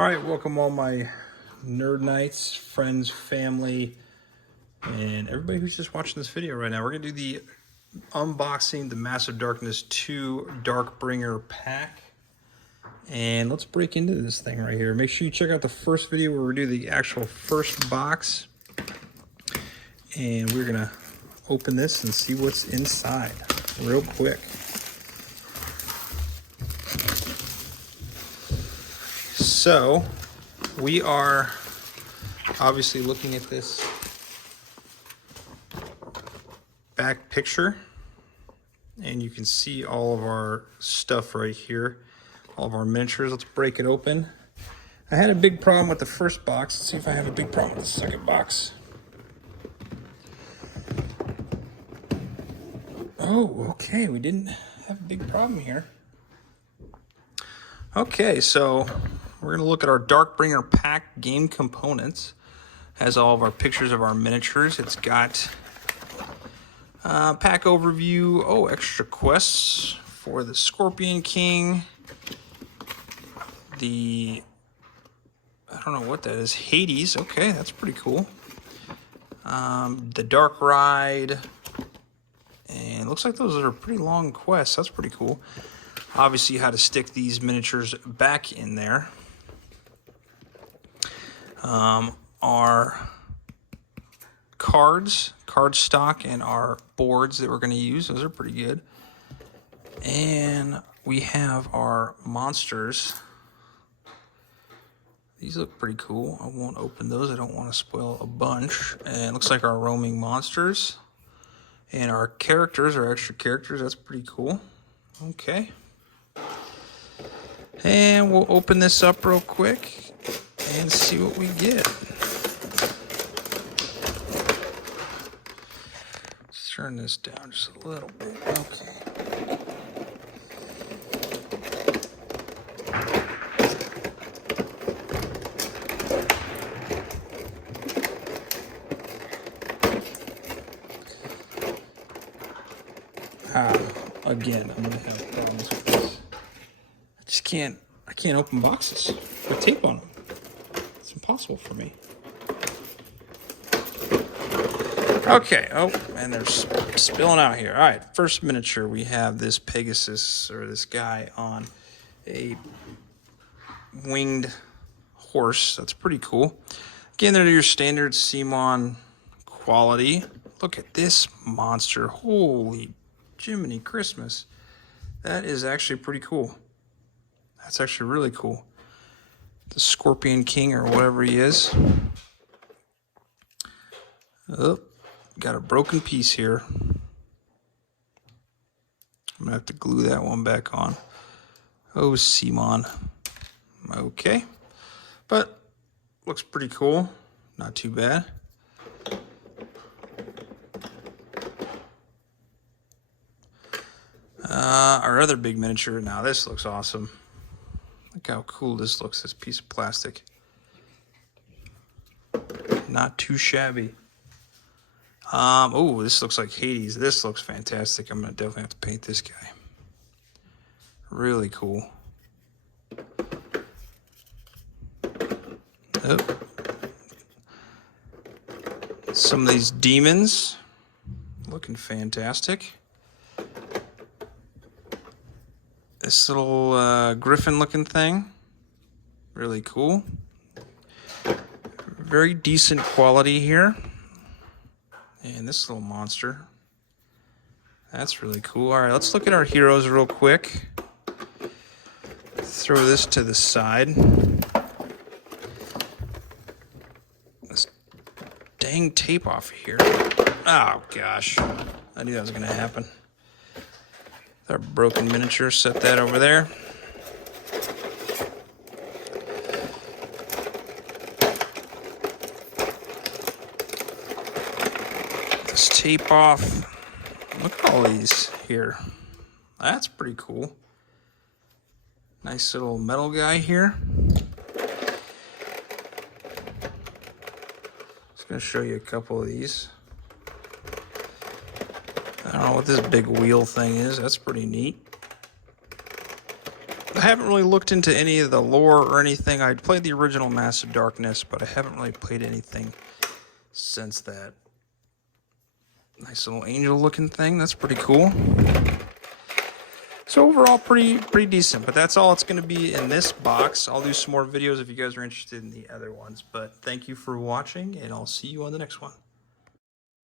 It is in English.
All right, welcome all my Nerd Knights, friends, family, and everybody who's just watching this video right now. We're going to do the unboxing the Massive Darkness 2 Darkbringer pack. And let's break into this thing right here. Make sure you check out the first video where we do the actual first box. And we're going to open this and see what's inside real quick. So, we are obviously looking at this back picture, and you can see all of our stuff right here, all of our miniatures. Let's break it open. I had a big problem with the first box. Let's see if I have a big problem with the second box. Oh, okay, we didn't have a big problem here. Okay, so we're going to look at our Darkbringer pack game components. Has all of our pictures of our miniatures. It's got pack overview. Oh, extra quests for the Scorpion King. I don't know what that is. Hades. Okay, that's pretty cool. The Dark Ride. And it looks like those are pretty long quests. That's pretty cool. Obviously, how to stick these miniatures back in there. Our cards, card stock, and our boards that we're going to use. Those are pretty good. And we have our monsters. These look pretty cool. I won't open those. I don't want to spoil a bunch. And it looks like our roaming monsters. And our characters, our extra characters. That's pretty cool. Okay. And we'll open this up real quick and see what we get. Let's turn this down just a little bit. Okay. Again, I'm gonna have problems with this. I can't open boxes with tape on them. It's impossible for me. Okay, oh, and they're spilling out here. All right, first miniature, we have this Pegasus, or this guy on a winged horse. That's pretty cool. Again, they're your standard Simon quality. Look at this monster. Holy Jiminy Christmas. That is actually pretty cool. That's actually really cool. The Scorpion King, or whatever he is. Oh, got a broken piece here. I'm gonna have to glue that one back on. Oh, Simon. Okay. But looks pretty cool. Not too bad. Our other big miniature. Now this looks awesome. Look how cool this looks, this piece of plastic. Not too shabby. Oh, this looks like Hades. This looks fantastic. I'm gonna definitely have to paint this guy. Really cool. Oh. Some of these demons looking fantastic. This little griffin looking thing, really cool. Very decent quality here. And this little monster, that's really cool. All right, let's look at our heroes real quick. Throw this to the side. This dang tape off of here. Oh gosh, I knew that was gonna happen. Our broken miniature, set that over there. This tape off. Look at all these here. That's pretty cool. Nice little metal guy here. Just gonna show you a couple of these. I don't know what this big wheel thing is. That's pretty neat. I haven't really looked into any of the lore or anything. I played the original Mass of Darkness, but I haven't really played anything since that. Nice little angel-looking thing. That's pretty cool. So overall, pretty decent. But that's all it's going to be in this box. I'll do some more videos if you guys are interested in the other ones. But thank you for watching, and I'll see you on the next one.